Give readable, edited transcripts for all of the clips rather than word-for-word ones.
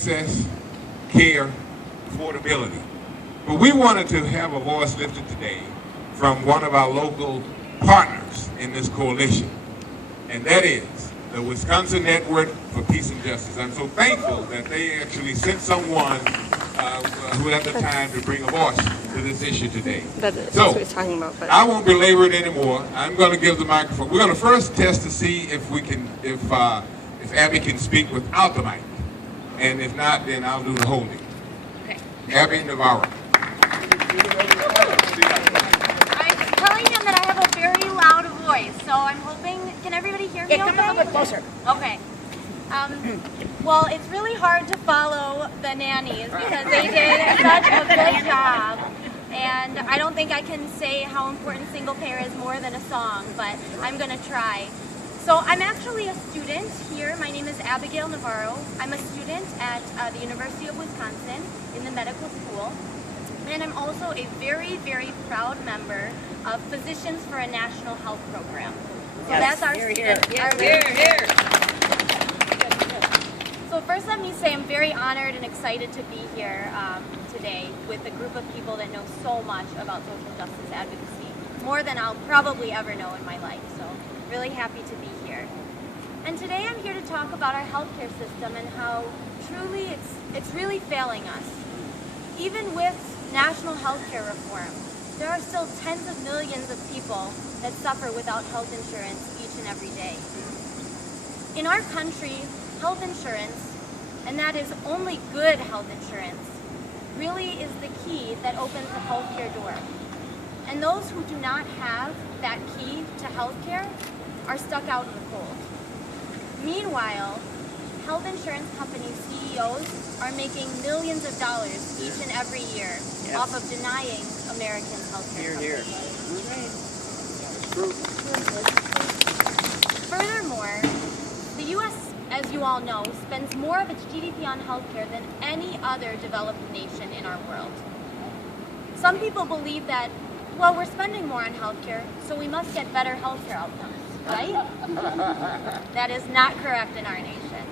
access, care, affordability. But we wanted to have a voice lifted today from one of our local partners in this coalition, and that is the Wisconsin Network for Peace and Justice. I'm so thankful that they actually sent someone who had the time to bring a voice to this issue today. That's So, what he's talking about. But I won't belabor it anymore. I'm going to give the microphone. We're going to first test to see if we can, if Abbie can speak without the mic, and if not, then I'll do the holding. okay. Abbie Navarro. I'm telling him that I have a very loud voice, so I'm hoping, can everybody hear me okay? Come a little bit closer. Okay. Well, it's really hard to follow the nannies because they did such a good job. And I don't think I can say how important single payer is more than a song, but I'm going to try. So I'm actually a student here. My name is Abbie Navarro. I'm a student at the University of Wisconsin in the medical school. And I'm also a very, very proud member of Physicians for a National Health Program. So that's our Here. So first let me say I'm very honored and excited to be here today with a group of people that know so much about social justice advocacy, more than I'll probably ever know in my life. So really happy to be here. And today I'm here to talk about our healthcare system and how truly it's really failing us. Even with national healthcare reform, there are still tens of millions of people that suffer without health insurance each and every day. In our country, health insurance, and that is only good health insurance, really is the key that opens the healthcare door. And those who do not have that key to healthcare are stuck out in the cold. Meanwhile, health insurance company CEOs are making millions of dollars each and every year off of denying Americans healthcare coverage. Furthermore, the U.S., as you all know, spends more of its GDP on healthcare than any other developed nation in our world. Some people believe that, well, we're spending more on healthcare, so we must get better healthcare outcomes, right? That is not correct in our nation.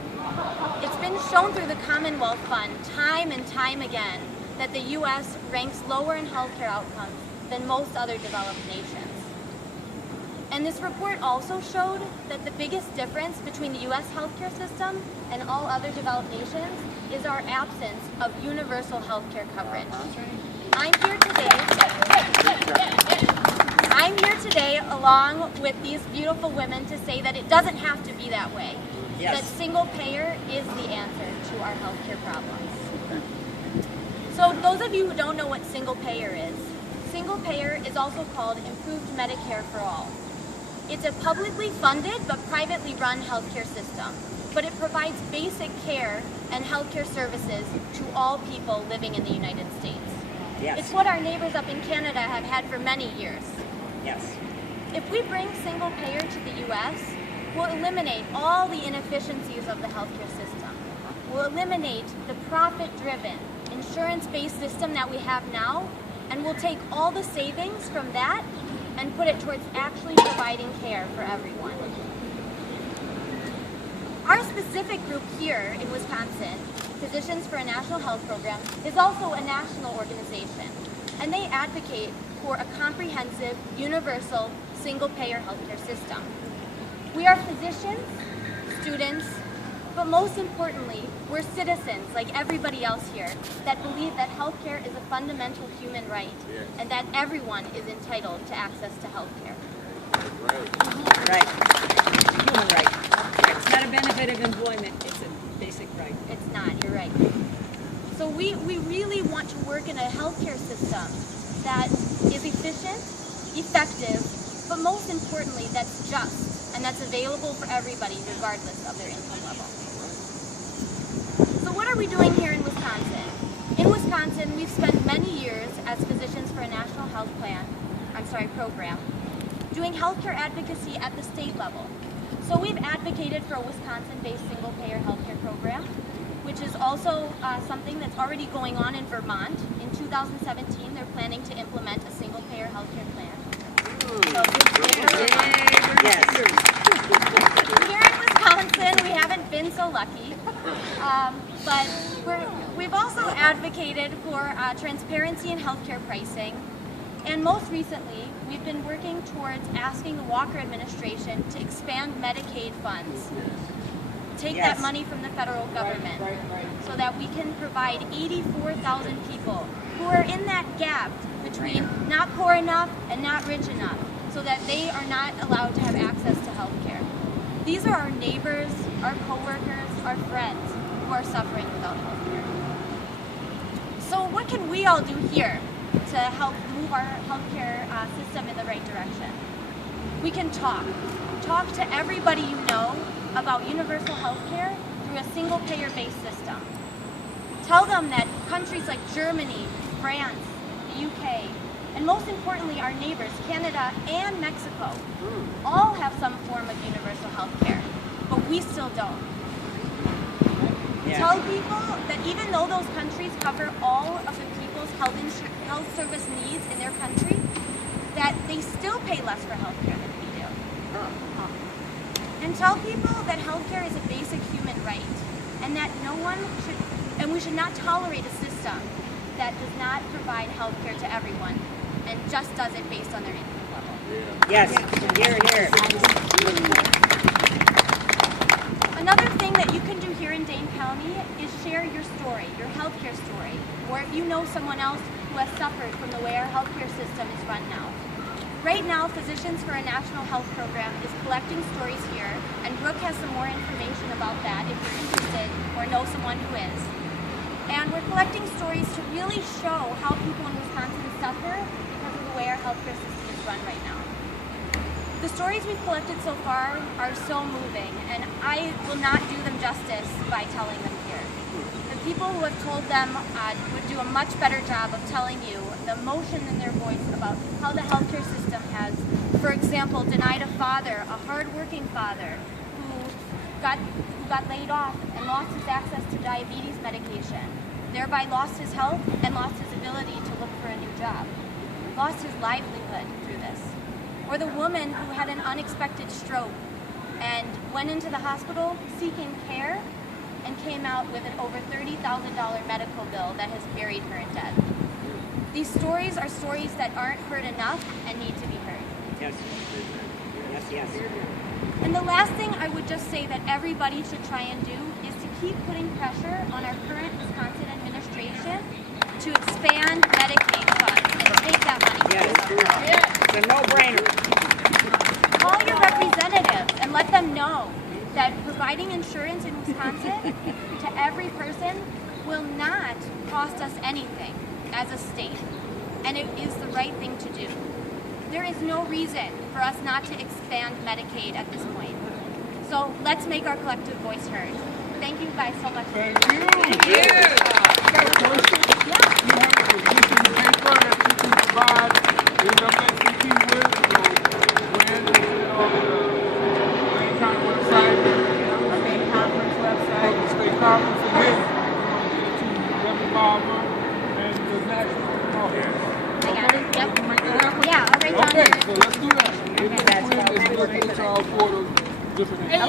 It's been shown through the Commonwealth Fund time and time again that the U.S. ranks lower in healthcare outcomes than most other developed nations. And this report also showed that the biggest difference between the U.S. healthcare system and all other developed nations is our absence of universal healthcare coverage. I'm here today along with these beautiful women to say that it doesn't have to be that way. That single payer is the answer to our healthcare problems. So those of you who don't know what single payer is also called Improved Medicare for All. It's a publicly funded but privately run healthcare system, but it provides basic care and healthcare services to all people living in the United States. Yes. It's what our neighbors up in Canada have had for many years. Yes. If we bring single payer to the U.S., we'll eliminate all the inefficiencies of the healthcare system. We'll eliminate the profit-driven, insurance-based system that we have now, and we'll take all the savings from that and put it towards actually providing care for everyone. Our specific group here in Wisconsin, Physicians for a National Health Program, is also a national organization, and they advocate for a comprehensive, universal, single-payer healthcare system. We are physicians, students, but most importantly, we're citizens like everybody else here that believe that healthcare is a fundamental human right and that everyone is entitled to access to healthcare. Right. Human right. It's not a benefit of employment, it's a basic right. It's not, you're right. So we really want to work in a healthcare system that is efficient, effective, but most importantly, that's just and that's available for everybody regardless of their income level. So what are we doing here in Wisconsin? In Wisconsin, we've spent many years as Physicians for a National Health Program, doing healthcare advocacy at the state level. So we've advocated for a Wisconsin-based single-payer healthcare program, which is also something that's already going on in Vermont. In 2017, they're planning to implement a single-payer healthcare plan. So, here in Wisconsin, Madison, we haven't been so lucky. But we've also advocated for transparency in healthcare pricing. And most recently, we've been working towards asking the Walker administration to expand Medicaid funds. Take that money from the federal government so that we can provide 84,000 people who are in that gap between not poor enough and not rich enough, so that they are not allowed to have access to health care. These are our neighbors, our coworkers, our friends who are suffering without health care. So what can we all do here to help move our healthcare system in the right direction? We can talk to everybody you know about universal health care through a single payer-based system. Tell them that countries like Germany, France, the UK, and most importantly our neighbors, Canada and Mexico, all have some form of universal health care, but we still don't. Tell people that even though those countries cover all of the people's health service needs in their country, that they still pay less for health care than we do. And tell people that healthcare is a basic human right, and that we should not tolerate a system that does not provide healthcare to everyone and just does it based on their income level. Yes, here and here. Another thing that you can do here in Dane County is share your story, your healthcare story, or if you know someone else who has suffered from the way our healthcare system is run now. Right now, Physicians for a National Health Program is collecting stories here, and Brooke has some more information about that if you're interested or know someone who is. And we're collecting stories to really show how people in Wisconsin suffer because of the way our healthcare system is run right now. The stories we've collected so far are so moving, and I will not do them justice by telling them here. The people who have told them would do a much better job of telling you the emotion in their voice about how the healthcare system has, for example, denied a father, a hard-working father, who got laid off and lost his access to diabetes medication, thereby lost his health and lost his ability to look for a new job, lost his livelihood through this. Or the woman who had an unexpected stroke and went into the hospital seeking care and came out with an over $30,000 medical bill that has buried her in debt. These stories are stories that aren't heard enough and need to be heard. Yes. Yes, yes. And the last thing I would just say that everybody should try and do is to keep putting pressure on our current Wisconsin administration to expand Medicaid funds and take that money. Yes. It's a no-brainer. Call your representatives and let them know that providing insurance in Wisconsin to every person will not cost us anything as a state, and it is the right thing to do. There is no reason for us not to expand Medicaid at this point. So let's make our collective voice heard. Thank you guys so much. Thank you. Yeah. I got a question. Yeah. You have a position paper that you can provide in the message with, when is it on the Wayne County website? I mean, conference website. The state conference and then to Debbie Barber and the national. I got it. Yep. Can you make that happen? Yeah, I'll write down Okay, your... so let's do that. Okay, that's It's HR portal, different. Okay.